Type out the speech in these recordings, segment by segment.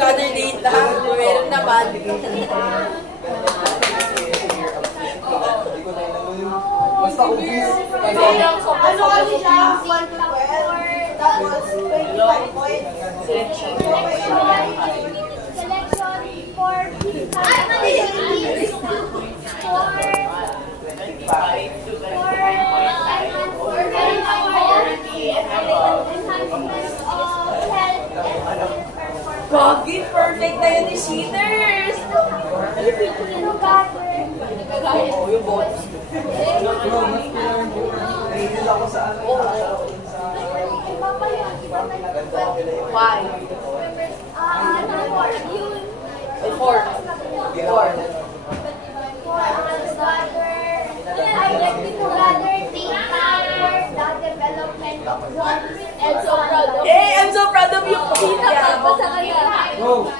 Other data, meron naman. Basta obvious. Ano kasi siya? 1 to 12. Tapos 25 points. Selection for Gogi, perfect na yun ni cheaters! Oo, yung bonus. Rated ako sa ano. Why? Four. Hey, I'm so proud of you, Pia. Go!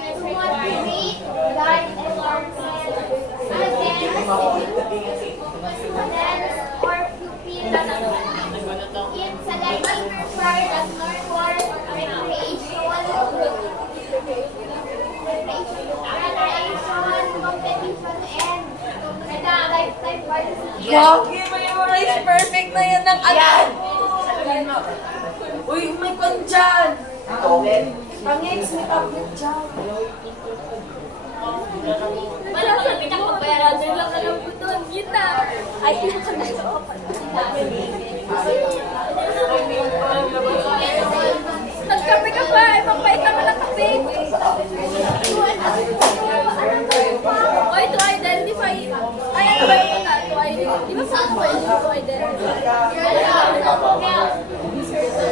Gogi, memorize perfect na yan ng alam. Uy, may kwan dyan. Pangits, may tablet dyan. Wala sa pinakabayaran din lang alam ko doon. Yun na. Ay, yun ka na sa nagkape ka pa. Ipapait naman ang kape. Oy, to identify. Ay, ano ba yun na? Di ba saan ko yun? To identify.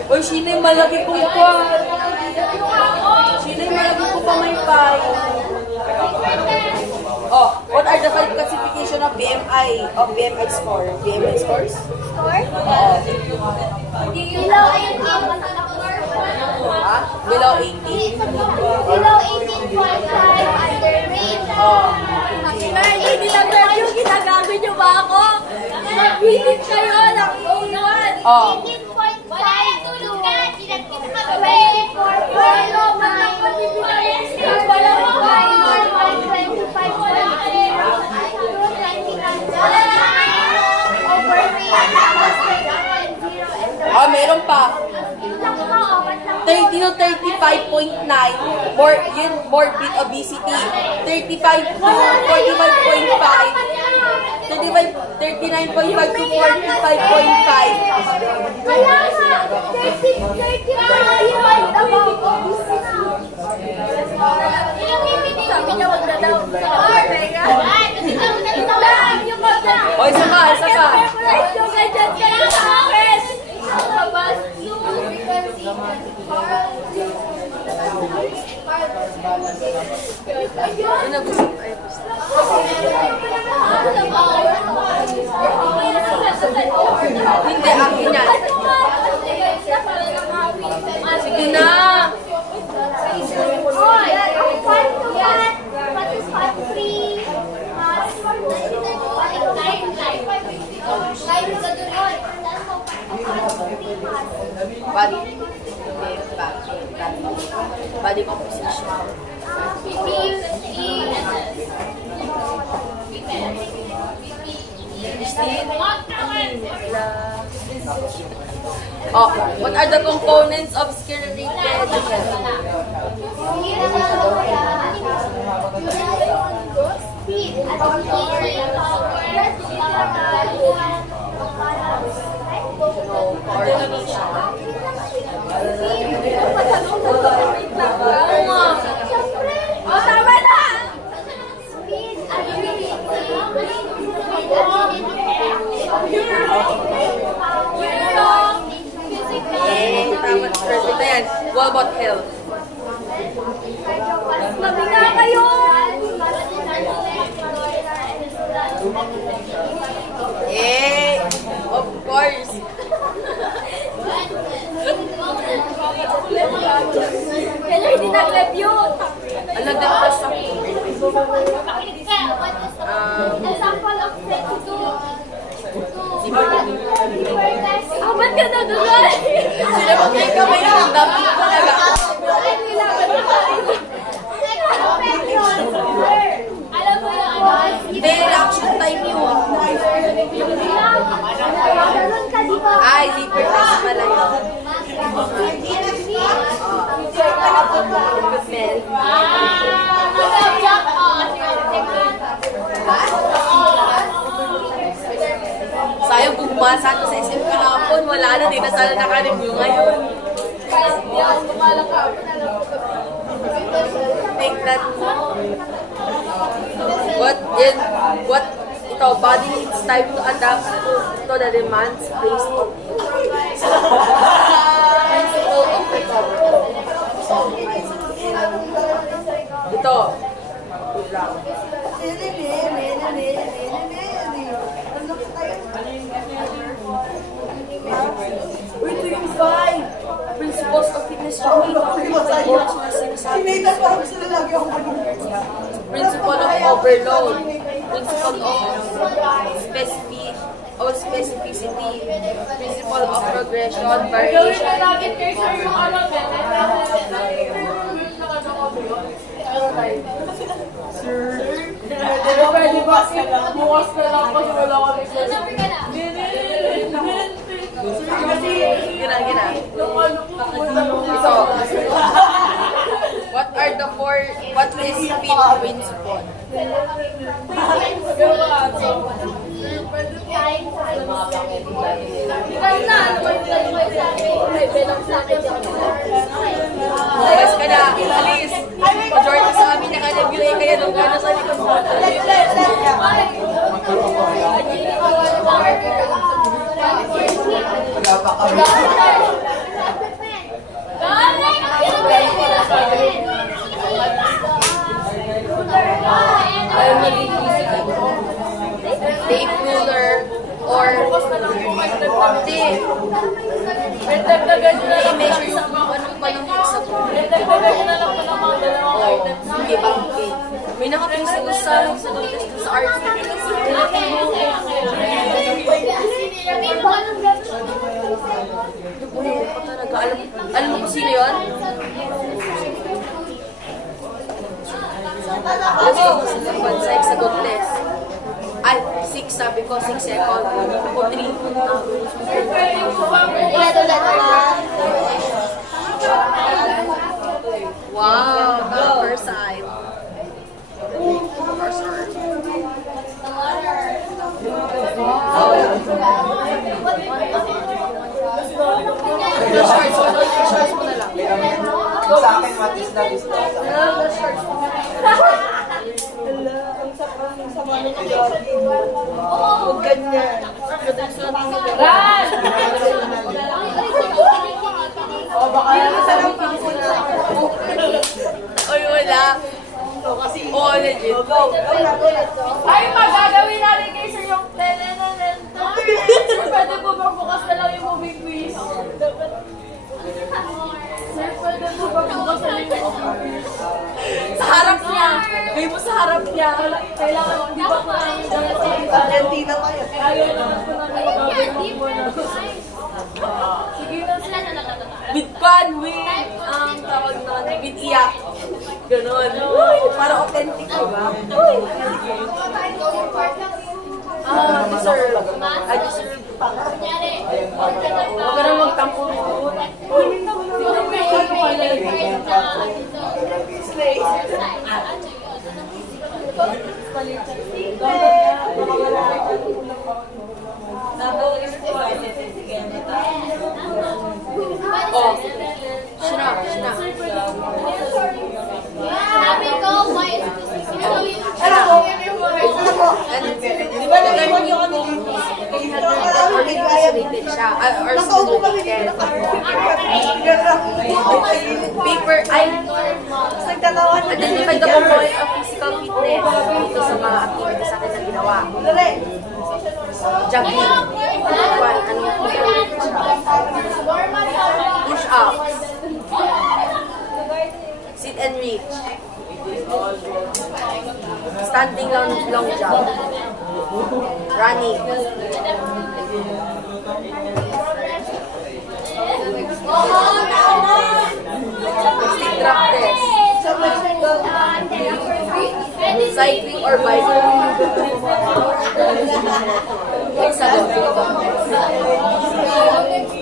Uy, sino yung malaki kong kwan? Sino yung malaki kong pamaypay? Oh, what are the 5 classification of BMI score? BMI scores? Score? Oo. Below 18. Ha? Below 18? Below 18.5 underweight. Oh. Ay, hindi lang tayo yung ginagago nyo ba ako? Nag-visit kayo ng unuan. Oh. 18.5. Wala yung tulog ka. Kinagkita ka ba? 24. Wala man lang pag-ibigay. Wala mo kayo. 25.0. Overweight. Ah, meron pa. 30 to 35.9 morbid obesity. 35 to 45.5. 39.5 to 45.5. Kaya nga, 30.5 above obesity. Sabi niya, wag na daw. O, isa ka. Memorize yung ganyan kayo sa akin. Ang labas. Yun na gusto ko. Hindi, akin yan. Sige na. Body composition. Oh, what are the components of skill-related? Oh, tama na! What about health? Labi nga kayo! Eh, of course. Kaya hindi nag-review. Ang nagdagdas ako. Example of sex to ba't ka nagagay? Sila mag-ay kamay na ang dami talaga. Alam mo yung ano? Hindi, reaction time yun. Ganun ka, di ba? Ay, zipper test pala yun. Sayang kung bumasa ko sa SM kahapon, wala na, di na sana naka-review ngayon. Hindi ako gumalang kahapon, alam ko ba? Take that. What, ito, body needs time to adapt to the demands based on principle of recovery. Ito. Wait lang. Uy, ito yung 5. Principles of fitness training. Si Nathan parang gusto na lagi akong Principle of overload. Principle of specificity. Principle of progression, variation. Pwede ba? Bukas ka lang kasi wala kami sa... Gina. So, what is fit principle? Bukas ka na, alis. Majority sa amin naka-review eh, kaya nung gano'n sa likod mo. Wala pa kami. Ayaw mag-isip ako. Take ruler or hindi. I-measure sa kung anong panungkit sa group. Hindi ba? Okay. May nakapinsag sa test sa art. Alam mo kung sino yun? Let's go sa hexagon test. Ay, 6 sabi ko, 6 second. Ako 3. Wow, the first side. First side. Shorts mo na lang. Sa akin, what is that? Huwag ganyan. Oy, wala. Oo, legit. Ay, magagawin natin kay Sir yung tenenenento. Sir, pwede po ba bukas na lang yung movie quiz? Sir, pwede po ba bukas na lang yung movie quiz? Sa harap niya. Gawin mo sa harap niya. Kailangan, di ba po namin gawin sa isa? Hindi na tayo. Ayaw naman po namin magagawin mo na. Sige na, sir. With fun, with, tawag na, with iyak. Ganon. Uy, para authentic, diba? Uy. Deserve. I deserve. Huwag ka na magtampo. Uy, oh, shina. Sabi ko, why is this? Di ba nag-iwan yung ano dito? Dito ka lang, siya. Or Nakaupo kami dito. paper, ay, Nagdalawan na identify the component of physical fitness dito sa mga activities natin na ginawa. Jogging. Anong push up. Sit and reach. Standing long jump. Running. Stick drop test. Cycling or bicycle. Hexagon.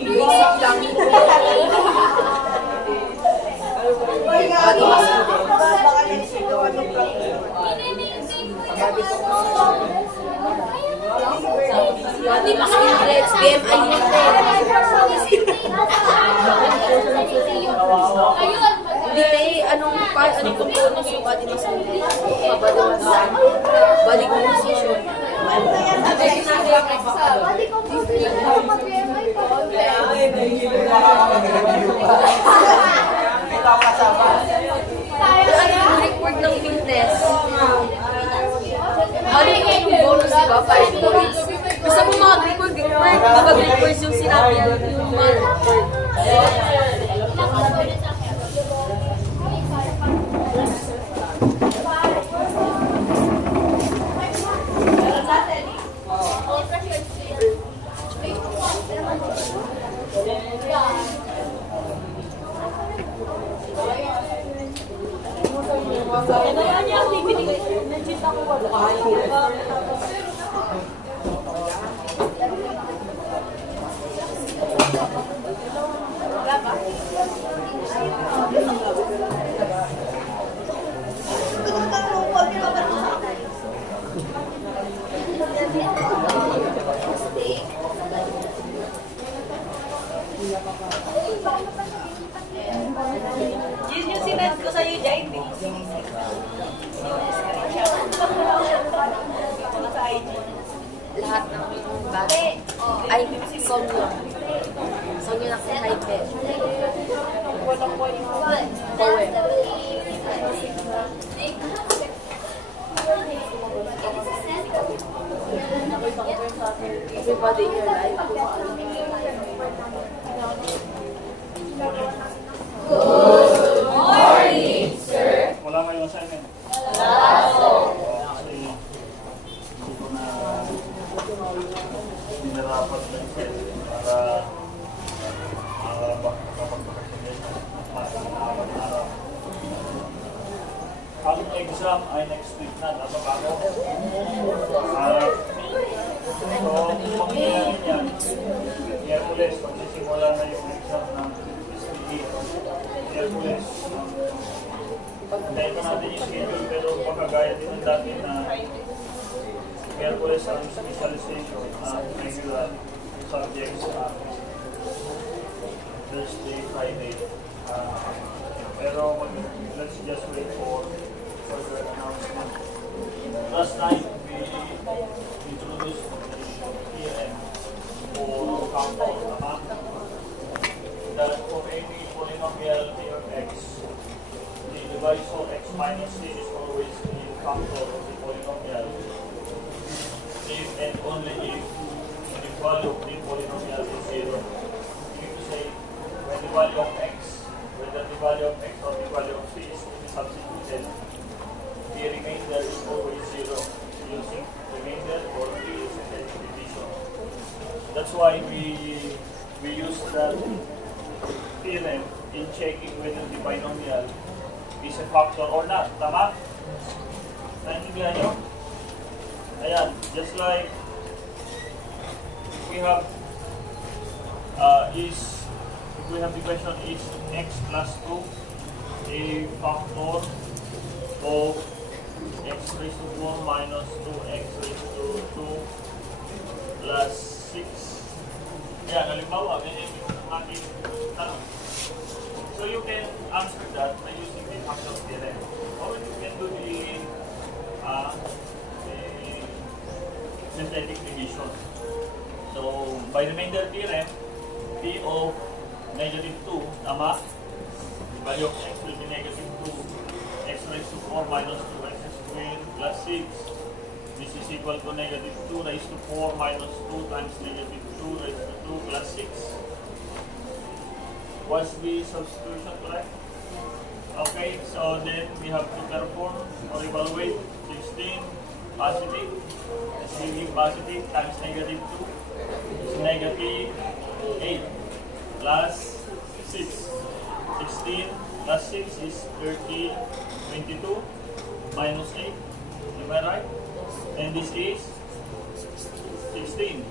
Basic lang. Body mass Body mass index, BMI index. Hindi may anong components yung body mass index. Body composition. Ano yung record ng fitness? Ano yung bonus, diba? 5 points. Gusto mo mga record, mag-record yung sinabi yung mga record. Yun yung sinad ko sa'yo, Jai. Lahat ng bagay. Ay, song yun. Song yun ako high pitch. Poem. Everybody in your life. Wala kayong assignment? Kasi hindi ko na dinarapat na set para makapagpakasagay mas na apat na araw. Ang exam ay next week na. Dapat ako. So, mangyayari yan. Miyerkules, pagsisimula na yung exam ng SPE. Miyerkules. Pagkain pa natin yung schedule, pero makagaya din ang dati na Miyerkules ang specialization regular subjects Thursday, Friday. Pero let's just wait for further announcement. Last night, we introduced the theorem for compound that for any polynomial of x, the divisor x minus c is always in factor of the polynomial if and only if the value of the polynomial is 0. You to say when the value of x, whether the value of x or the value of c is to be substituted, the remainder is always 0 using remainder or using the division. That's why we use that theorem in checking whether the binomial is a factor or not. Tama? Naintindihan nyo? Ayan, just like we have if we have the question is x plus 2 a factor of x raised to 4 minus 2x raised to 2 plus 6. Ayan, halimbawa, ganyan yung ating tanong. So you can answer that by using the factor theorem. Or you can do the synthetic division. So, by remainder theorem, P of negative 2, tama? The value of x will be negative 2, x raised to 4 minus 2x squared plus 6. This is equal to negative 2 raised to 4 minus 2 times negative 2 raised to 2 plus 6. Was the substitution correct? Okay, so then we have to perform or evaluate 16 positive, receiving positive times negative 2 is negative 8 plus 6. 16 plus 6 is 13, 22 minus 8. Am I right? And this is 16,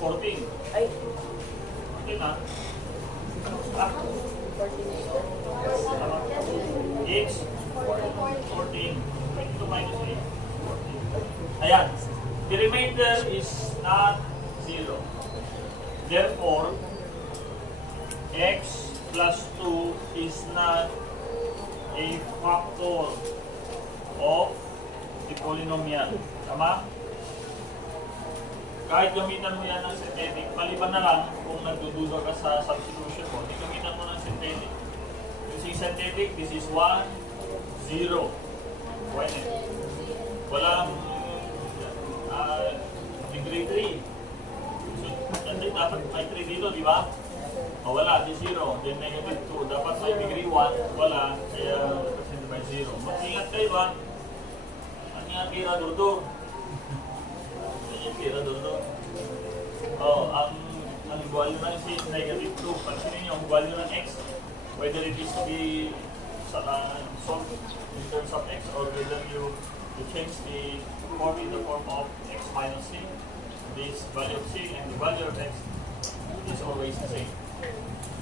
14. Ay, Okay na? Ah, 14. it's 14, 22 minus 8. 14. Ayan. The remainder is not 0. Therefore, x plus 2 is not a factor of the polynomial. Tama? Kahit gamitan mo yan ng synthetic, maliban na lang kung nagdududa ka sa substitution mo, di gamitan mo ng synthetic. Using synthetic, this is 1, 0. Pwede. Walang degree 3. So, dapat may 3 dito, di ba? O wala, di 0. Then negative 2. Dapat may degree 1. Wala. Kaya represented by 0. Mag-ingat kayo ba? Ano nga tira durdur? Ano yung tira durdur? O, ang value ng c is negative 2. Pansinin nyo, ang value ng x, whether it is to be solved in terms of x or whether you change the form in the form of x minus c, this value of c and the value of x is always the same.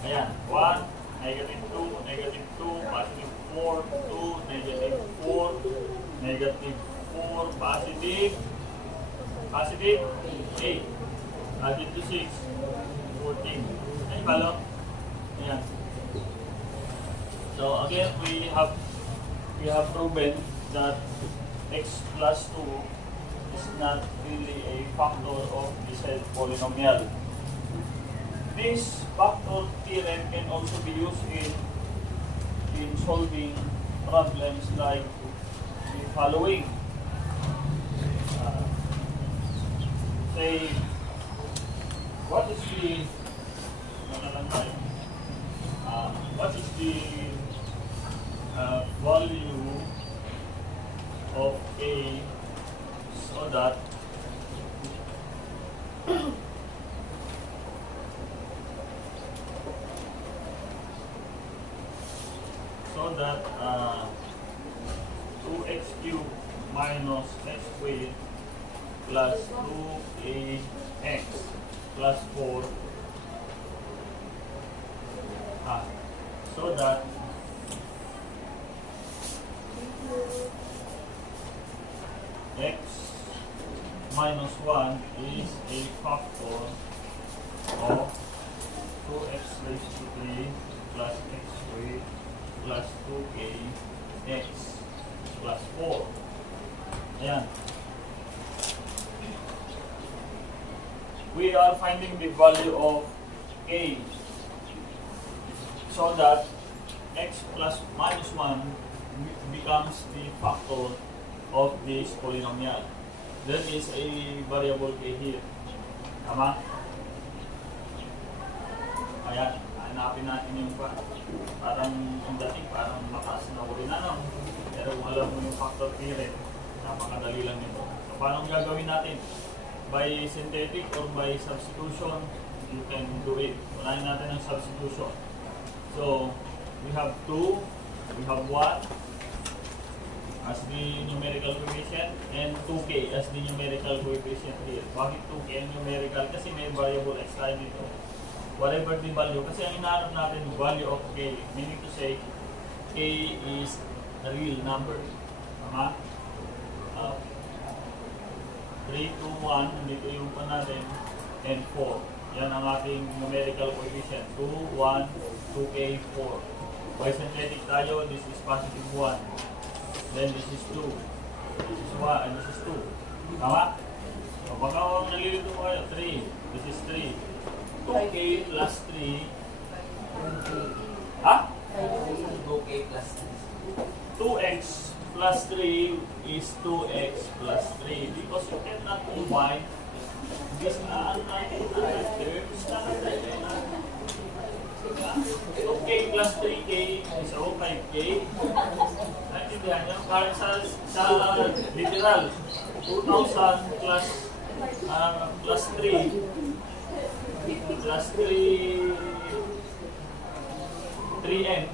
Ayan, 1, negative 2, negative 2, positive 4, 2, negative 4, negative 4, positive 8, added to 6, 14. Ay, follow? Ayan. So again, we have proven that x plus 2 is not really a factor of the said polynomial. This factor theorem can also be used in solving problems like the following. Say, what is the value of a so that so that 2x cubed minus x squared plus 2ax plus 4 so that x minus 1 is a factor of 2x raised to 3 plus x squared plus 2ax plus 4. Ayan. We are finding the value of a so that x plus minus 1 becomes the factor of this polynomial. There is a variable k here. Tama? Ayan, hanapin natin yung parang yung dating parang mataas na uli na, no? Pero kung alam mo yung factor theorem, napakadali lang nito. So, paano gagawin natin? By synthetic or by substitution, you can do it. Unahin natin ang substitution. So, we have 2, we have 1 as the numerical coefficient and 2k as the numerical coefficient here. Bakit 2k ang numerical? Kasi may variable x tayo dito. Whatever the value, kasi ang inaanap natin value of k, meaning to say k is a real number. Tama? 3, 2, 1, dito yung pa natin, and 4. Yan ang ating numerical coefficient. 2, 1, 2k, 4. By synthetic tayo, this is positive 1. Then this is 2. This is 1 and this is 2. Tama? O, baka nalilito mo kayo. 3. This is 3. 2k plus 3. Ha? 2k plus 2x plus 3 is 2x plus 3 because you cannot combine this terms na 2k plus 3k is 5k. Naintindihan nyo? Kahit sa literal, 2,000 plus 3 plus 3n.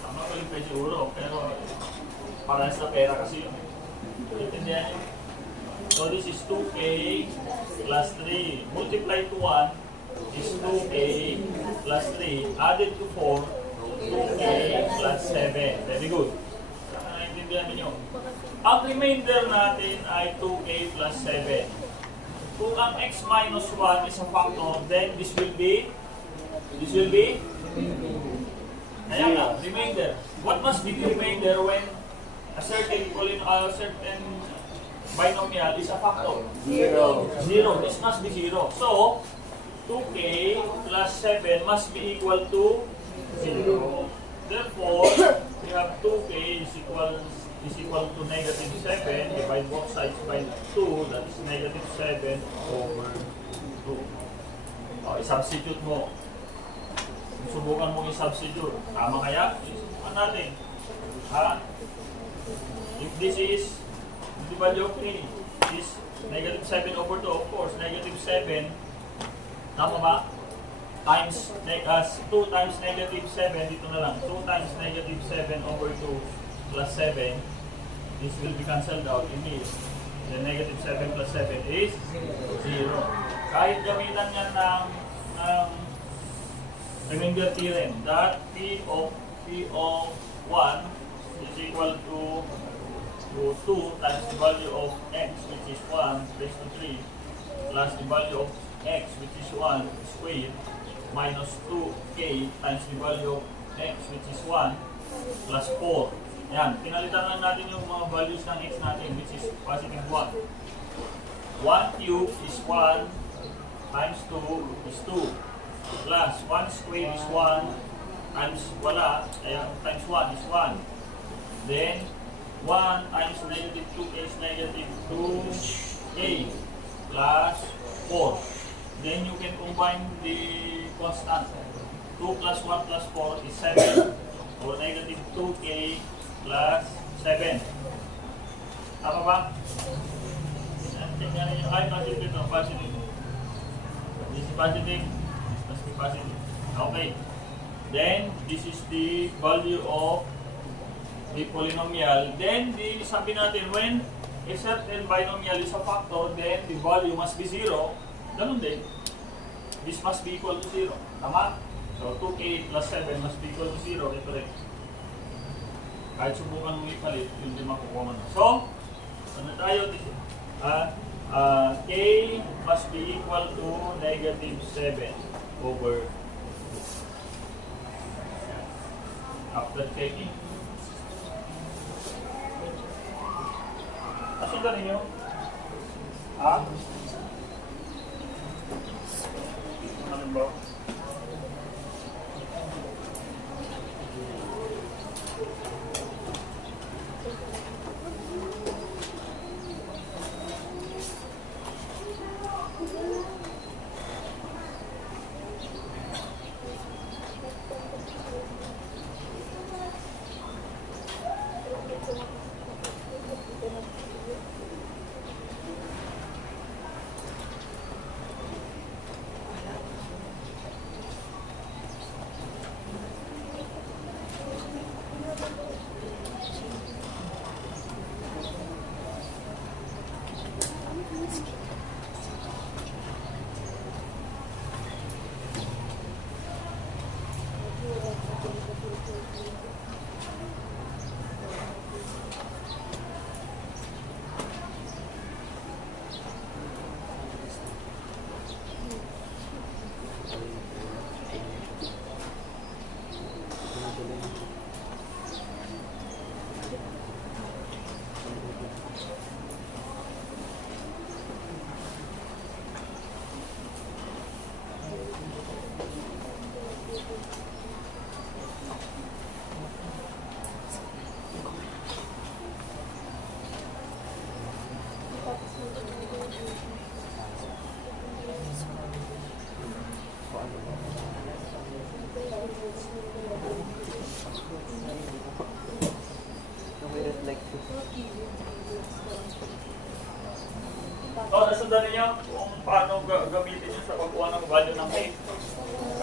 Tama ko yung pwede siguro, pero para sa pera kasi yun. Naintindihan nyo? So this is 2k plus 3. Multiply to 1 is 2k plus 3. Added to 4, 2k plus 7. Very good. Naintindihan niyo? Ang remainder natin ay 2k plus 7. Kung ang x minus 1 is a factor, then this will be kaya nga, remainder. What must be the remainder when a certain binomial is a factor? 0. 0. This must be 0. So, 2k plus 7 must be equal to 0. Therefore, we have 2k is equal to negative 7. Divide both sides by 2. That is negative 7 over 2. I-substitute mo. Subukan mong i-substitute. Tama kaya? Subukan natin. If this is the value of 3 is negative 7 over 2, of course, negative 7, tama ba? Times 2 times negative 7, dito na lang. 2 times negative 7 over 2 plus 7, this will be cancelled out in this. The negative 7 plus 7 is 0. Kahit gamitan yan ng remainder theorem, that P of 1 is equal to 2 times the value of x, which is 1 raised to 3, plus the value of x, which is 1 squared, minus 2k times the value of x, which is 1, plus 4. Yan, pinalitan lang natin yung mga values ng x natin, which is positive 1. 1 cube is 1 times 2 is 2. Plus 1 squared is 1 times wala, kaya times 1 is 1. Then 1 times negative 2k is negative 2k plus 4. Then you can combine the constant. 2 plus 1 plus 4 is 7. Or negative 2k plus 7. Tama ba? Tingnan niyo, ay positive ito, positive. This is positive. Must be positive. Okay. Then, this is the value of the polynomial. Then, sabi natin, when a certain binomial is a factor, then the value must be 0. Ganun din. This must be equal to 0. Tama? So, 2k plus 7 must be equal to 0. Ito rin. Kahit subukan mo ipalit, yun din makukuha mo na. So, ano tayo? K must be equal to negative 7 over 2. After checking. Kasi ganun nyo? Ano ba?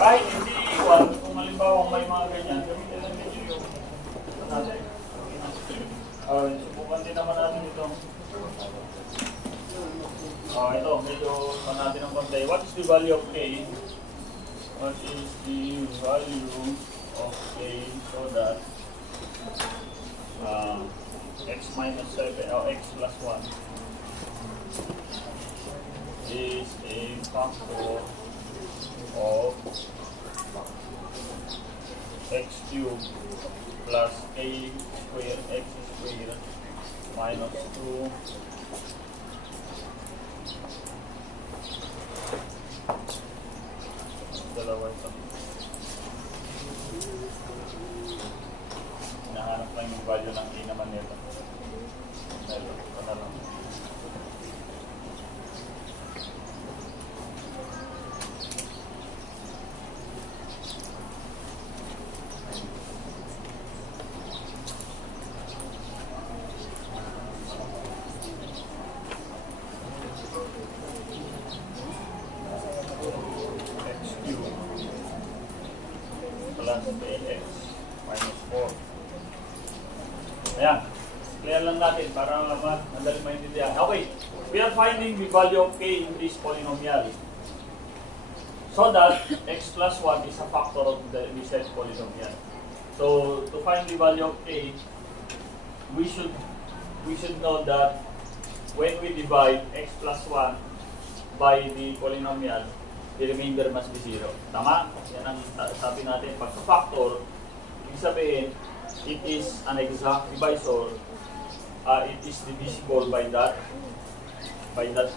Kahit hindi iwan, kung halimbawa may mga ganyan, gamitin lang ninyo yung natin. Subukan din naman natin ito. Ito, medyo pa natin ang konti. What is the value of K? What is the value of K so that x minus 7 or x plus 1 is a factor of x cubed plus a squared x squared minus 2 dalawa ito. Hinahanap lang yung value ng a naman nito. Ito na lang. Ayan. Clear lang natin para madali maintindihan. Okay. We are finding the value of k in this polynomial. So that x plus 1 is a factor of the said polynomial. So to find the value of k, we should know that when we divide x plus 1 by the polynomial, the remainder must be 0. Tama? Yan ang sabi natin. Pagka-factor, ibig sabihin, it is an exact divisor. It is divisible by that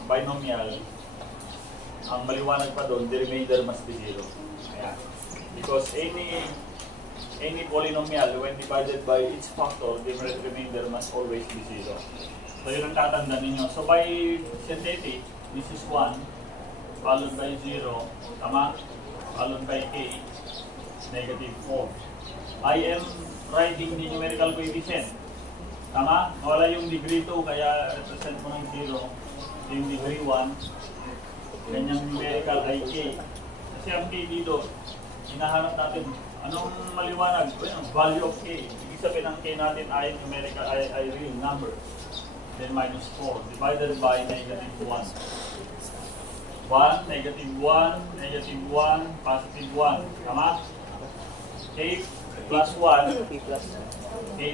binomial. Ang maliwanag pa doon, the remainder must be 0. Ayan. Because any polynomial, when divided by its factor, the remainder must always be 0. So yun ang tatandaan ninyo. So by synthetic, this is 1, followed by 0, tama? Followed by k, negative 4. I am writing the numerical coefficient. Tama? Wala yung degree 2, kaya represent mo ng 0. Yung degree 1, ganyang numerical ay k. Kasi ang k dito, hinahanap natin, anong maliwanag? Value of k. Ibig sabihin ng k natin ay numerical, ay real number. Then minus 4, divided by negative 1. 1, negative 1, negative 1, positive 1. Tama? K plus 1, k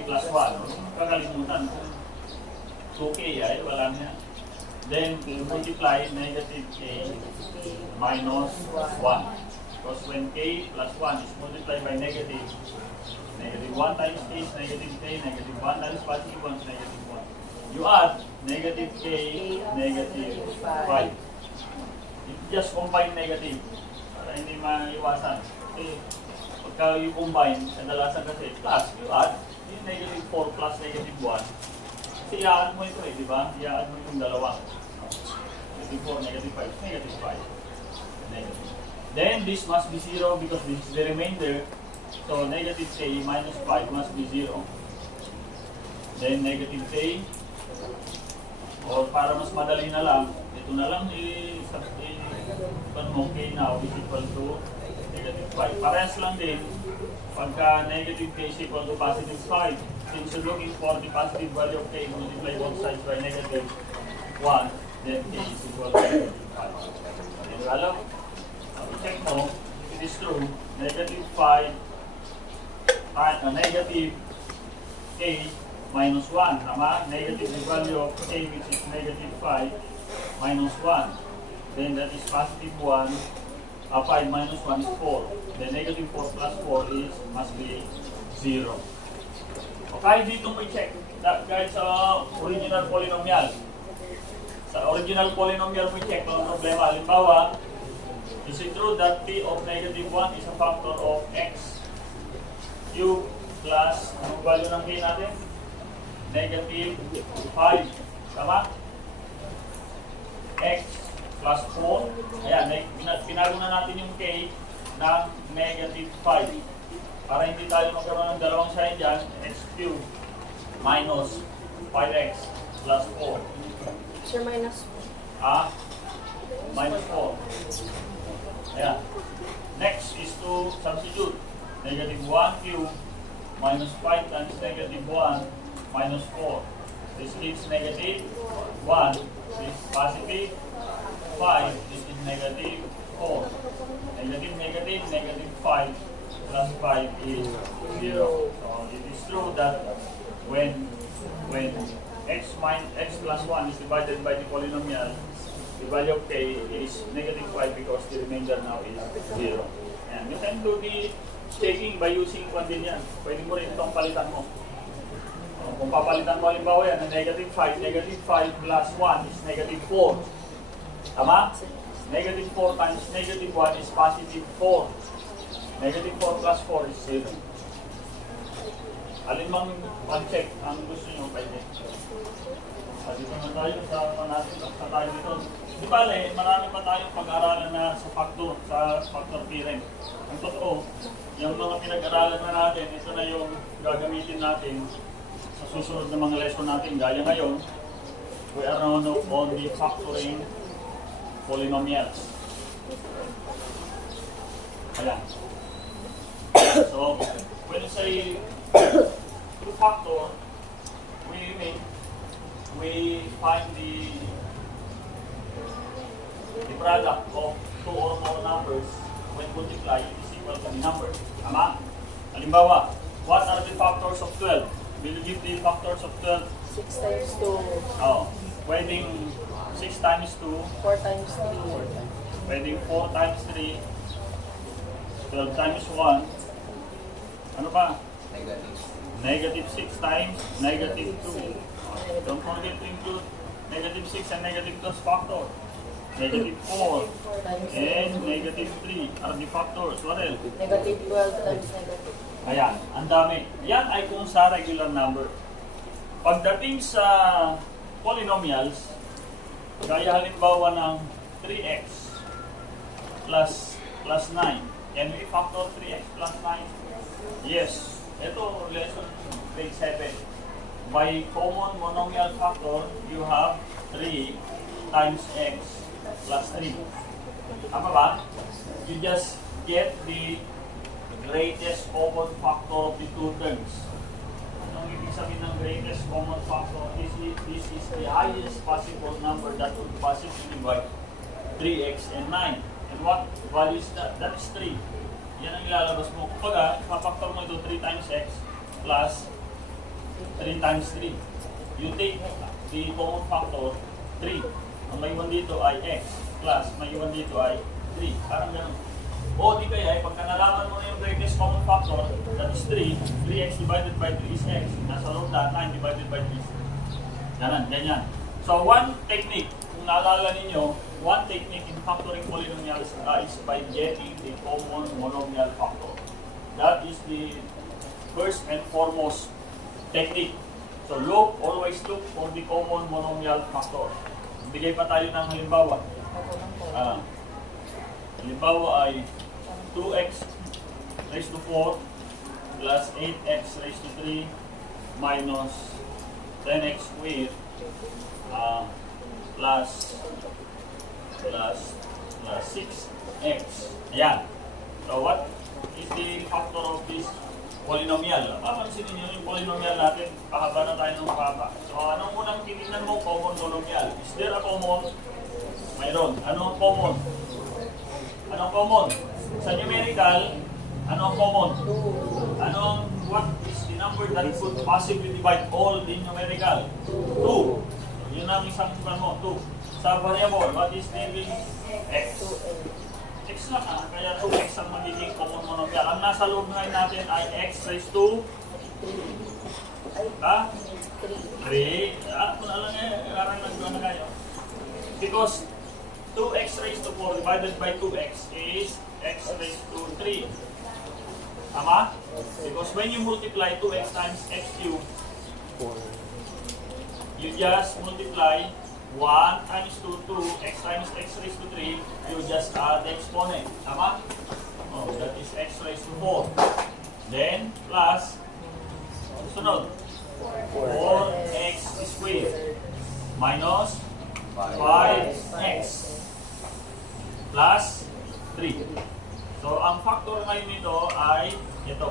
plus 1. Kakalimutan. 2k ay, wala niya. Then, multiply negative k minus 1. Because when k plus 1 is multiplied by negative 1 times k is negative k, negative 1 times positive 1 is negative 1. You add negative k, negative 5. Just combine negative para hindi maiwasan. Okay. Pagka you combine, kadalasan kasi plus, you add yung negative 4 plus negative 1. Kasi i-add mo ito di ba? I-add mo itong dalawa. Negative 4, negative 5, negative 5. Negative. Then this must be 0 because this is the remainder. So negative k minus 5 must be 0. Then negative k, or para mas madali na lang, ito na lang mo k now is equal to negative 5. Parehas lang din pagka negative k is equal to positive 5. Since you're looking for the positive value of k, multiply both sides by negative 1, then k is equal to negative 5. Then alam, check mo, if it is true, negative 5, negative k minus 1, tama? Negative the value of k which is negative 5 minus 1. Then that is positive 1, 5 minus 1 is 4. Then negative 4 plus 4 is, must be 0. Okay, dito mo i-check. Guys, sa original polynomial. Sa original polynomial mo i-check kung ang problema. Halimbawa, is it true that p of negative 1 is a factor of x cube plus, anong value ng k natin? Negative 5. Tama? X plus 4. Ayan, pinago na natin yung k na negative 5. Para hindi tayo magkaroon ng dalawang sign dyan, x cube minus 5x plus 4. Sir, minus Minus 4. Ayan. Next is to substitute. Negative 1 cube minus 5 times negative 1 minus 4. This gives negative 1. This is positive 5. This is negative 4. Negative, negative, negative 5 plus 5 is 0. So it is true that when x plus 1 is divided by the polynomial, the value of k is negative 5 because the remainder now is 0. And you can do the checking by using kwan din yan. Pwede mo rin itong palitan mo. Kung papalitan mo halimbawa yan, negative 5 plus 1 is negative 4. Tama? Negative 4 times negative 1 is positive 4. Negative 4 plus 4 is 0. Alin mang one-check ang gusto nyo pwede. Dito na tayo sa natin, sa tayo dito. Di bale, marami pa tayong pag-aralan na sa factor theorem. Ang totoo, yung mga pinag-aralan na natin, ito na yung gagamitin natin sa susunod na mga lesson natin. Gaya ngayon, we are now on the factoring polynomials. Ayan. So, when you say two factor, we find the product of two or more numbers when multiplied is equal to the number. Tama? Halimbawa, what are the factors of 12? Will you give the factors of 12? 6 times 2, Oh, pwedeng 6 times 2, 4 times 3. pwedeng 4 times 3, 12 times 1. Ano pa? Negative 6 times negative 2. Don't forget to include negative 6 and negative 2 as factor. Negative 4 and negative 3 are the factors. What else? Negative 12 times negative. Ayan, ang dami. Yan ay kung sa regular number. Pagdating sa polynomials, gaya halimbawa ng 3x plus 9. Can we factor 3x plus 9? Yes. Ito, lesson grade 7. By common monomial factor, you have 3 times x plus 3. Tama ba? You just get the greatest common factor of the two terms. Anong ibig sabihin ng greatest common factor? This is the highest possible number that would possibly divide 3x and 9. And what value is that? That is 3. Yan ang ilalabas mo. Kapag papaktor mo ito 3 times x plus 3 times 3. You take the common factor 3. Ang may 1 dito ay x plus may 1 dito ay 3. Parang ganun. O di kaya ay pagka nalaman mo na yung greatest common factor, that is 3. 3x divided by 3 is x. Nasa loob na 9 divided by 3 is ganyan. So one technique, kung naalala ninyo, one technique in factoring polynomials is by getting the common monomial factor. That is the first and foremost technique. So always look for the common monomial factor. Bigay pa tayo ng halimbawa. Halimbawa ay 2x raised to 4 plus 8x raised to 3 minus 10x squared plus 6x. Ayan. So what is the factor of this polynomial? Papansinin nyo yung polynomial natin, pakaba na tayo ng pakaba. So anong unang titignan mo? Common monomial. Is there a common? Mayroon. Anong common? Anong common? Sa numerical, anong common? What is the number that could possibly divide all the numerical? 2. Yun ang isang mo, 2. Sa variable, what is the x? X lang kaya 2x ang magiging common monomial. Ang nasa loob ngayon natin ay x raised to 3. Kung alam nga, karang nagdoon na kayo. Because 2x raised to 4 divided by 2x is x raised to 3. Tama? Because when you multiply 2x times x cubed, you just multiply 1 times 2, 2, x times x raised to 3, you just add the exponent. Tama? Oh, that is x raised to 4. Then, plus, sunod, 4x squared minus 5x plus 3. So, So, ang factor ngayon nito ay ito.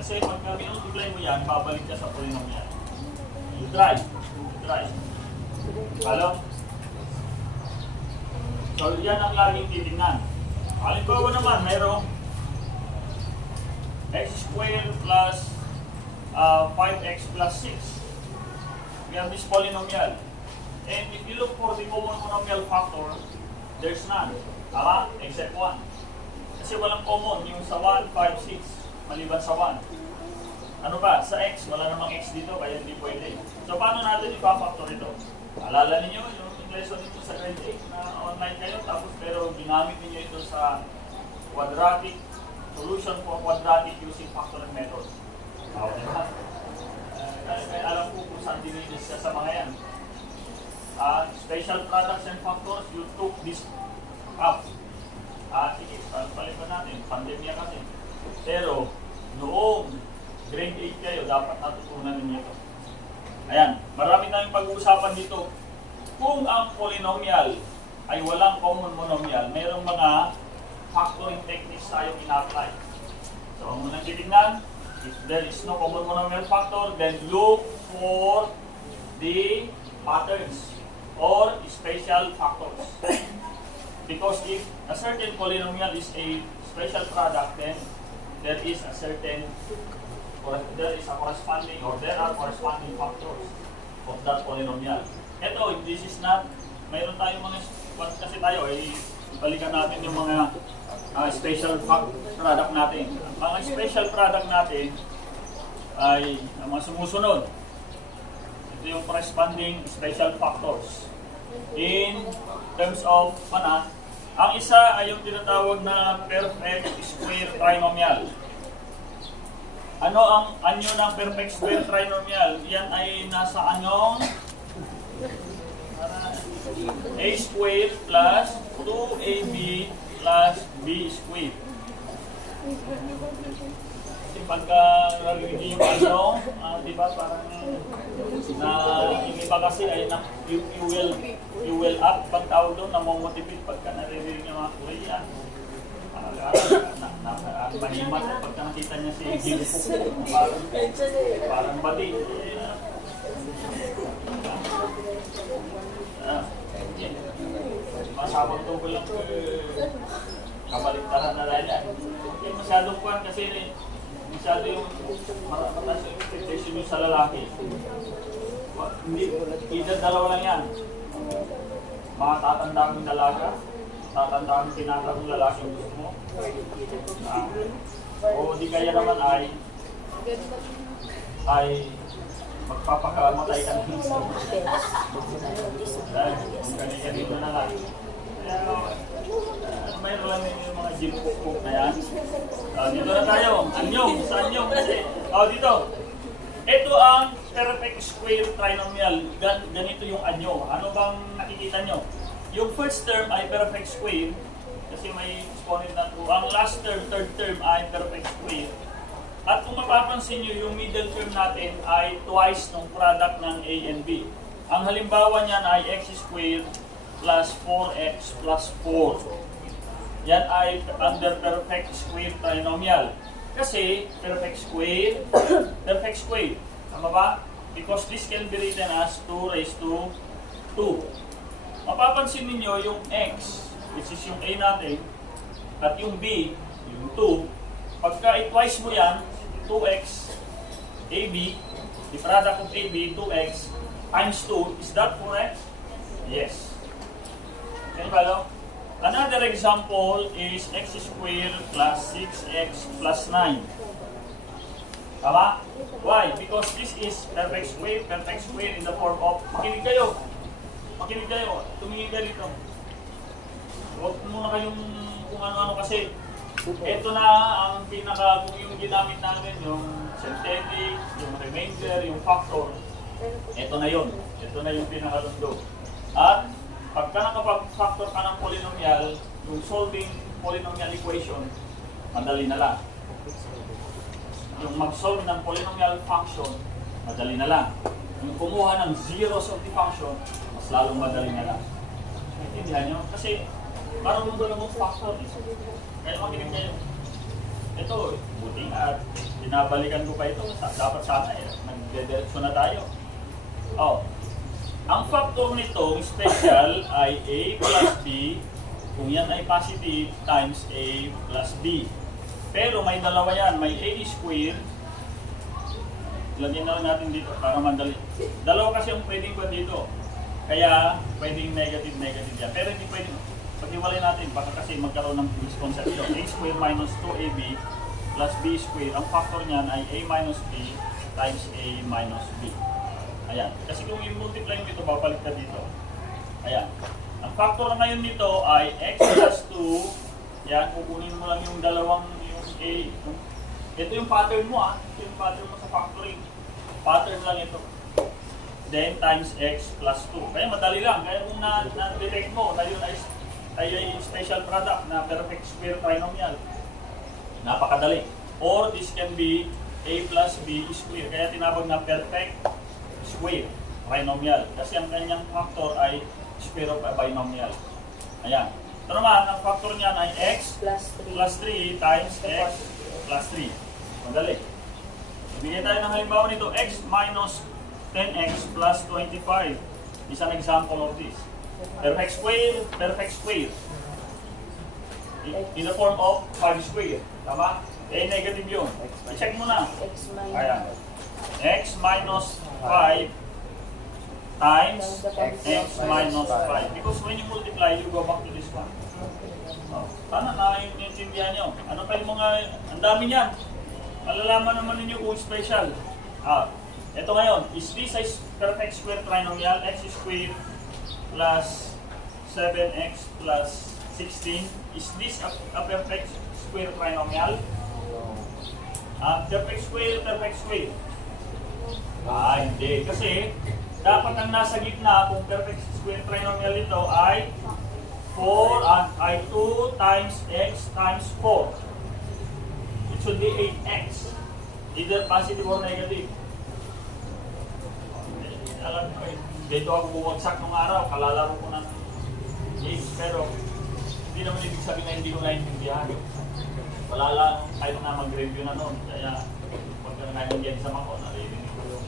Kasi pagka minultiply mo yan, babalik ka sa polynomial. You try. You try. Follow? So, yan ang laging titingnan. Halimbawa naman, mayroong x squared plus 5x plus 6. We have this polynomial. And if you look for the common monomial factor, there's none. Tama? Except 1. Kasi walang common yung sa 1, 5, 6. Maliban sa 1. Ano ba? Sa x, wala namang x dito, kaya hindi pwede. So, paano natin ipa-factor ito? Alala ninyo yung lesson nito sa grade 8 na online kayo, tapos pero ginamit niyo ito sa quadratic solution for quadratic using factoring method. Okay ba? Kaya alam ko kung saan dinilis siya sa mga yan. Special products and factors, you took this up. Sige, palipan natin. Pandemya kasi. Pero, noong grade 8 kayo, dapat natutunan ninyo ito. Ayan, marami tayong pag-uusapan dito. Kung ang polynomial ay walang common monomial, mayroong mga factoring techniques tayo ina-apply. So, ang munang titignan, if there is no common monomial factor, then look for the patterns or special factors. Because if a certain polynomial is a special product, then there is a corresponding or there are corresponding factors of that polynomial. Ito, this is not, mayroon tayong mga, kasi tayo, balikan natin yung mga special product natin. Ang mga special product natin ay ang mga sumusunod. Ito yung corresponding special factors. In terms of, ang isa ay yung tinatawag na perfect square trinomial. Ano ang anyo ng perfect square trinomial? Yan ay nasa anyong a squared plus 2ab plus b squared. Kasi pagka narinig yung ano, di ba parang na yung iba kasi ay na you will up pag tawag doon, namomotivate pagka narinig yung mga Korean. Mahimat pagka nakita niya si Gilpo, parang bati. Masabang tungkol lang kabaliktaran na lang yan. Hindi masyadong kuhan kasi masyado yung mataas yung expectation yung sa lalaki. Hindi, either dalawa lang yan. Mga tatanda mong dalaga, tatanda mong tinatang mong lalaki yung gusto mo. O di kaya naman ay magpapakamatay ka ng isa. Dahil kung ganito na lang. Mayroon lang yung mga gym-cook na yan. Dito na tayo. Anyong. Sa anyong kasi. Dito. Ito ang perfect square trinomial. Ganito yung anyo. Ano bang nakikita nyo? Yung first term ay perfect square. Kasi may exponent na 2. Ang last term, third term ay perfect square. At kung mapapansin nyo, yung middle term natin ay twice ng product ng A and B. Ang halimbawa niyan ay x squared plus 4x plus 4. Yan ay under perfect square trinomial. Kasi perfect square. Tama ba? Because this can be written as 2 raised to 2. Mapapansin niyo yung x, which is yung A natin, at yung B, yung 2. Pagka i-twice mo yan, 2x AB, the product of AB, 2x times 2, is that 4x? Yes. Okay, follow? Another example is x squared plus 6x plus 9. Tama? Why? Because this is perfect square in the form of, makinig kayo, tumingin kayo dito. Huwag muna kayong kung ano-ano kasi ito na ang pinaka, kung yung ginamit namin, yung synthetic, yung remainder, yung factor, ito na yun. Ito na yung pinakalundo. At pagka nakapag-factor ka ng polynomial, yung solving polynomial equation, madali na lang. Yung mag-solve ng polynomial function, madali na lang. Yung kumuha ng zeros of the function, mas lalong madali na lang. Intindihan nyo? Kasi Marunong ka namang factor. Kaya makinig kayo. Ito, buting at binabalikan ko pa ito. Dapat sana nagdidiretso na tayo. Oh. Ang factor nito, special, ay A plus B. Kung yan ay positive, times A plus B. Pero may dalawa yan. May A squared. Lagyan na lang natin dito para mandali. Dalawa kasi ang pwedeng ba dito. Kaya pwedeng negative yan. Pero hindi pwedeng. Pag-iwalay natin, baka kasi magkaroon ng misconception. A squared minus 2AB plus B squared. Ang factor niyan ay A minus B times A minus B. Ayan. Kasi kung i-multiply mo ito, babalik ka dito. Ayan. Ang factor ngayon nito ay x plus 2. Yan, kukunin mo lang yung dalawang, yung A. Ito yung pattern mo Ito yung pattern mo sa factoring. Pattern lang ito. Then times x plus 2. Kaya madali lang. Kaya kung na-detect mo na yun ay special product na perfect square trinomial. Napakadali. Or this can be A plus B square. Kaya tinawag na perfect square trinomial. Kasi ang kanyang factor ay square of a binomial. Ayan. Ito naman, ang factor niyan ay x plus 3 times x plus 3. Madali. Ibigay tayo ng halimbawa nito, x minus 10x plus 25 is an example of this. Perfect square. In the form of 5 square. Tama? Eh, negative yun. I-check mo na. Ayan. X minus 5 times x minus 5. Because when you multiply, you go back to this one. Sana naiintindihan nyo. Ano pa yung mga, ang dami niyan. Malalaman naman ninyo kung special. Ito ngayon, is this a perfect square trinomial? X squared plus 7x plus 16. Is this a perfect square trinomial? Perfect square. Hindi. Kasi, dapat ang nasa gitna, kung perfect square trinomial ito ay 2 times x times 4. It should be 8x. Either positive or negative. Alam ko dito ako bumagsak nung araw, kalalaro ko ng games, pero hindi naman ibig sabihin na hindi ko naintindihan. Wala lang, tayo na mag-review na noon. Kaya, pagka naintindihan sa mga ko, naririnig ko yung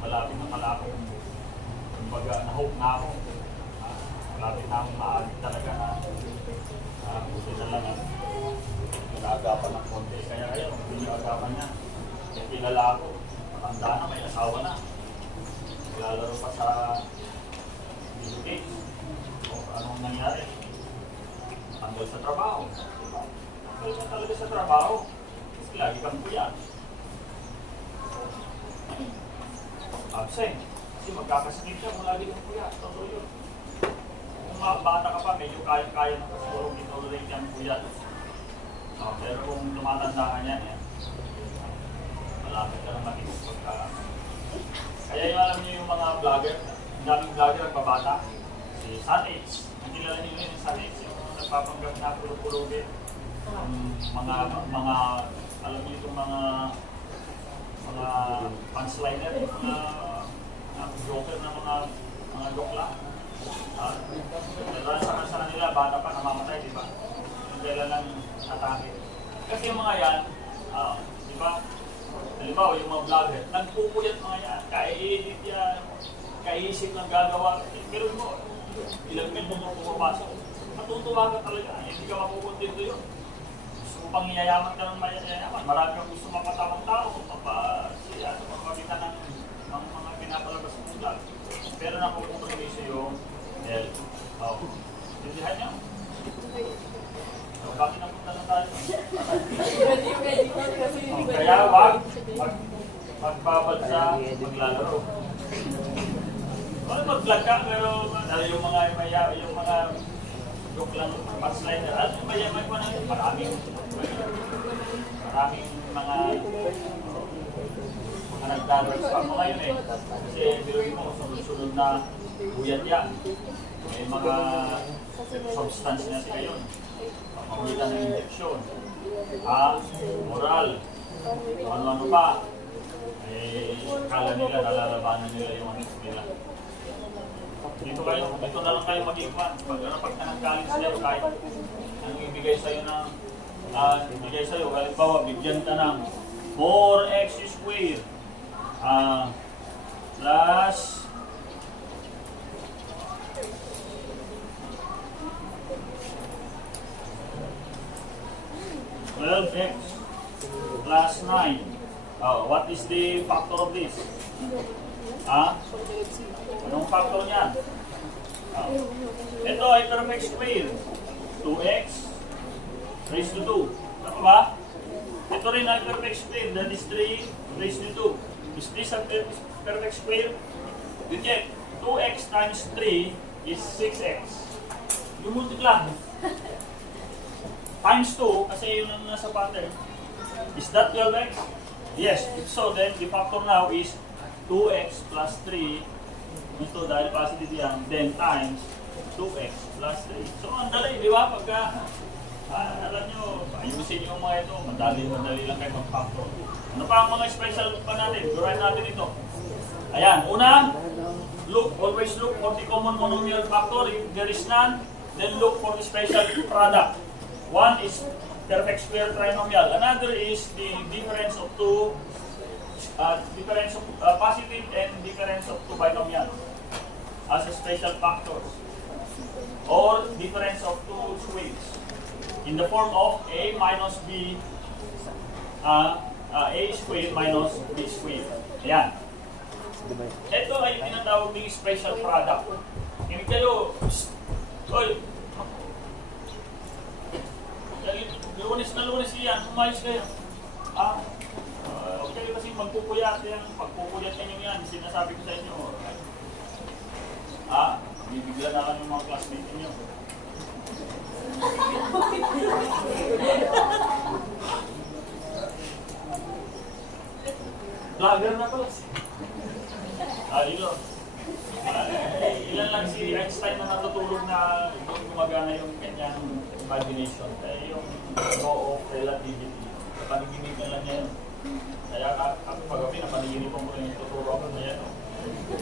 malapit na malapit. Kumbaga, na-hope na ako. Malapit na akong maalit talaga na buti na lang pinagapan ng konti. Kaya kayo, pinagapan niya. Kaya kilala ako, matanda na, may asawa na. Lalaro pa sa video games. O anong nangyari? Tanggal sa trabaho. Tanggal ka talaga sa trabaho. Kasi lagi kang kuya. Absent. Kasi magkakasakit ka kung lagi kang kuya. Totoo yun. Kung bata ka pa, medyo kaya-kaya na siguro itolerate yung kuya. Pero kung tumatanda ka niyan, malapit ka na makikita pagka. Kaya yung alam niyo yung mga vlogger, ang daming vlogger ang babata. Si Sunage. Hindi nila niyo yun yung Sunage. Yung nagpapanggap na pulo-pulogin. Mga, alam niyo itong mga punsliner, mga joker na mga jokla. Sa kanila, bata pa namamatay, di ba? Yung kailan lang atake. Kasi yung mga yan, di ba? Halimbawa, yung mga vlogger, nagpupuyat mga yan, kaya-edit yan, kaya-isip ng gagawa. Pero mo, ilang minuto mo pumapasok, matutuwa ka talaga, hindi ka mapupuntito yun. Gusto mo pang yayaman ka ng mayayaman, marami kang gusto mapatamang tao, mapasiya, mapagitan ng mga pinapalabas ng vlog. Pero nakukumpuniso yung health. Tindihan niyo? So, bakit napunta na tayo? Kaya magbabad sa maglalaro. Mag-vlog ka, pero yung mga joke lang, punsliner, at may pa na maraming mga nagdadrugs pa mo ngayon Kasi biluin mo, sunod-sunod na buyat yan. May mga substance na siya yun. Pamagitan ng injection. Moral. Ano-ano pa. Kala nila, nalalabanan nila yung ano nila. Dito na lang kayo mag-iwan. Pag nag-college kayo, kahit anong ibigay sa'yo ng, halimbawa, bigyan ka ng 4x squared plus 12x plus 9. What is the factor of this? Anong factor niyan? Ito ay perfect square. 2x raised to 2. Tama ba? Ito rin ay perfect square. That is 3 raised to 2. Is this a perfect square? You check. 2x times 3 is 6x. You multiply. Times 2, kasi yun ang nasa pattern. Is that 12x? Yes. So then, the factor now is 2x plus 3. Ito dahil positive yan. Then times 2x plus 3. So, ang dali, di ba? Pagka, alam nyo, ayusin nyo mga ito. Madali lang kayo mag-factor. Ano pa ang mga special pa natin? Gawin natin ito. Ayan. Una, always look for the common monomial factor. If there is none, then look for the special product. One is perfect square trinomial. Another is the difference of two, positive and difference of two binomial as a special factors, or difference of two squares in the form of a minus b, a squared minus b squared. Ayan. Ito ay tinatawag ng special product. Hindi kayo, oy, lunes yan, umayos kayo. Okay kasi magpupuyat yan, pagpupuyat ninyo yan, sinasabi ko sa inyo. Bibigla na lang yung mga classmates ninyo. Vlogger na pala. Dito. Ilan lang si Einstein na natutulog na gumagana yung kanyang imagination. Yung law of relativity. Napaniginipan lang niya yun. Kaya ako pag-gabi, napaniginipan ko rin yung tuturo ako na yan.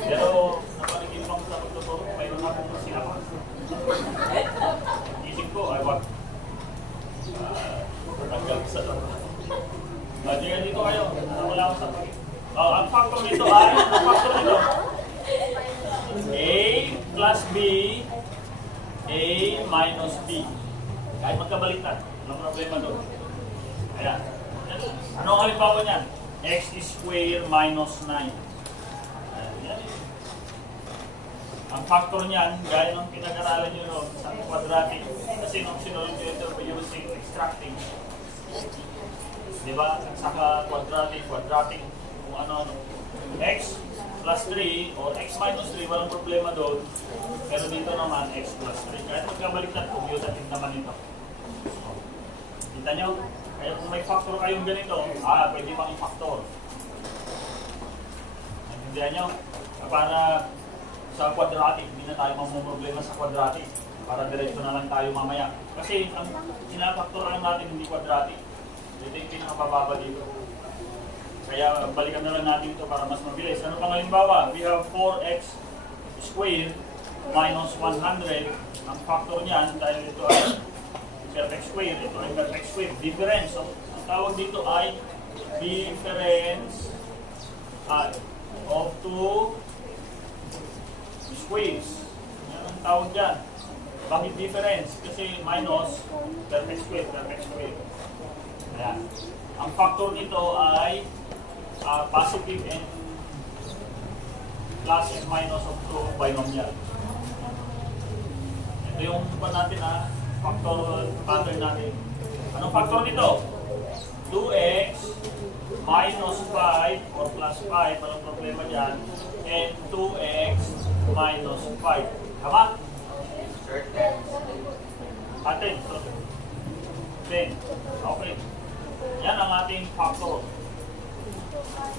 Pero napaniginipan ko sa pagtuturo, mayroon akong sinapan. Isip ko, ay wag. Tanggal sa trabaho. Dito kayo, wala ako sa pagkita. Ang factor nito ay, A plus B, A minus B. Kahit magkabaliktad, walang problema doon. Ayan. Anong halimbawa niyan? X squared minus 9. Ayan. Ang factor niyan, gaya ng pinag-aralan nyo noon sa quadratic, kasi nung sinunod nyo ito using extracting. Diba? Saka quadratic, kung ano, x plus 3 or x minus 3, walang problema doon. Pero dito naman, x plus 3. Kahit magkabaliktad, commutative naman ito. Kita nyo? Kaya kung may factor kayong ganito, pwede pang i-factor. Naintindihan nyo? Para sa quadratic, hindi na tayo mamumroblema sa quadratic. Para diretso na lang tayo mamaya. Kasi ang sinafactor lang natin hindi quadratic. Ito yung pinakababa dito. Kaya balikan na lang natin ito para mas mabilis. Ano pang halimbawa? We have 4x squared minus 100. Ang factor niyan, dahil ito ay perfect square, ito ay perfect square. Difference. So, ang tawag dito ay difference of two squares. Yan ang tawag dyan. Bakit difference? Kasi minus perfect square. Ayan. Ang factor nito ay positive and plus and minus of two binomial. Ito yung natin factor pattern natin. Anong factor nito? 2x minus 5 or plus 5, walang problema dyan, and 2x minus 5. Tama? Atin. 10. Okay. Yan ang ating factor.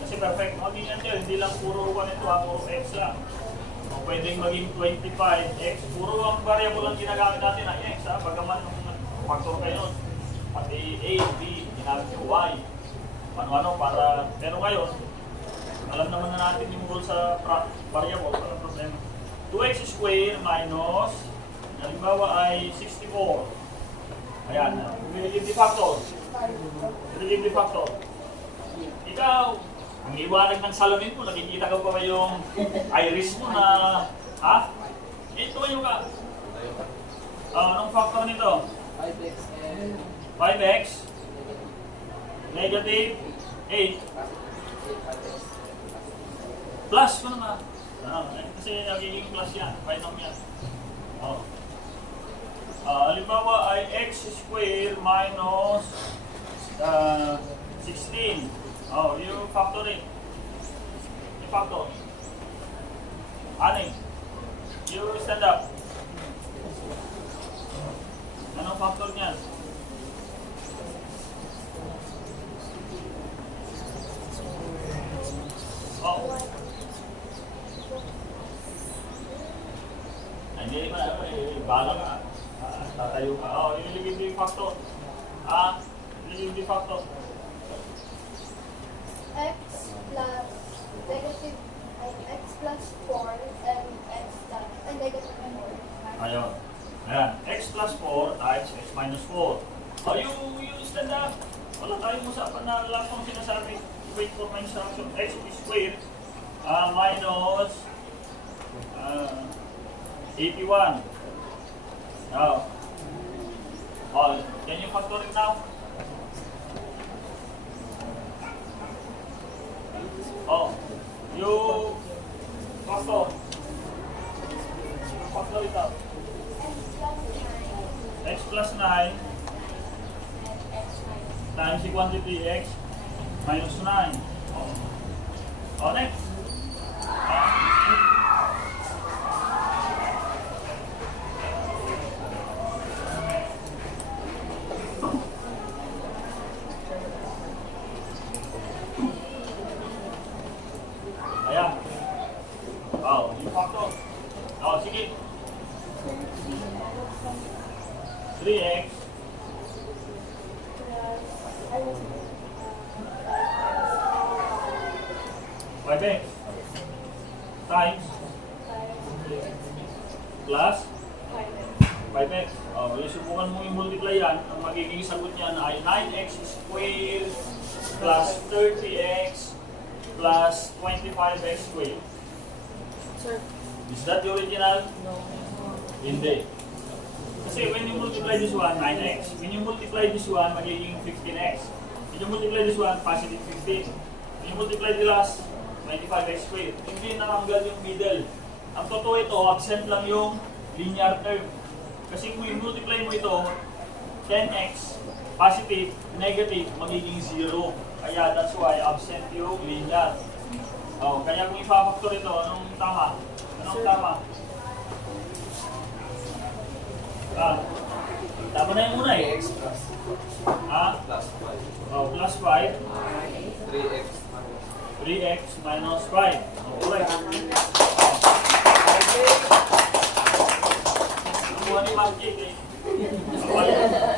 Kasi perfect. Hindi lang puro 1 ito, puro x lang. O, pwedeng maging 25x. Puro ang variable lang ginagamit natin ang x. Bagaman yung factor kayo. Pati a, b, ginamit yung y. Ano-ano para... Pero ngayon, alam naman na natin yung rule sa variable. Walang problema. 2x squared minus, halimbawa ay 64. Ayan, relative factor. Relative factor. Ikaw, ang liwanag ng salamin mo, nakikita ka pa yung iris mo na, ha? Tumayo ka. Anong factor nito? 5x and 5x, negative 8, plus ko naman. Kasi nagiging plus yan, binomial. Halimbawa ay x squared minus 16. Yung factor eh. Yung factor. Aning. You stand up. Anong factor niyan? Hindi ba? Bala ka. Tatayo ka. Iligid yung factor. Iligid yung factor. X plus negative x plus 4 and x plus and negative 4. Ayun. Ayan. X plus 4 times x minus 4. You stand up. Wala tayong usapan na lang kung sinasabi. Wait for my instruction. X squared minus 81. Now, can you factor it now? You factor it out. X plus 9 times the quantity x minus 9. Next. Ayan. Yung factor. Sige. 3x x times plus 5x. Subukan mo yung multiply yan. Ang magiging sagot niyan ay 9x squared plus 30x plus 25x squared. Sir, Is that the original? no. Hindi. Kasi when you multiply this one, 9x. When you multiply this one, magiging 15x. When you multiply this one, positive 15. When you multiply the last, 25x squared. Hindi natanggal yung middle. Ang totoo ito, absent lang yung linear term. Kasi kung i-multiply mo ito, 10x, positive, negative, magiging 0. Kaya that's why absent yung linear. Kaya kung ipa-factor ito, anong tama? Anong tama? Tama na yung una eh. 3x plus Plus 5. plus 5. 3x 3x minus 5. Correct. Nakuha ni Market eh.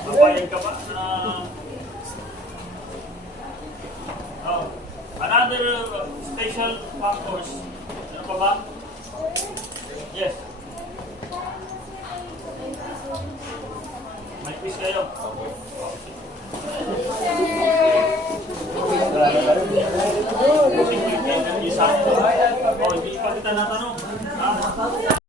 Mapayag ka ba na... Another special factors. Ano pa ba? Yes. May quiz kayo. Isa.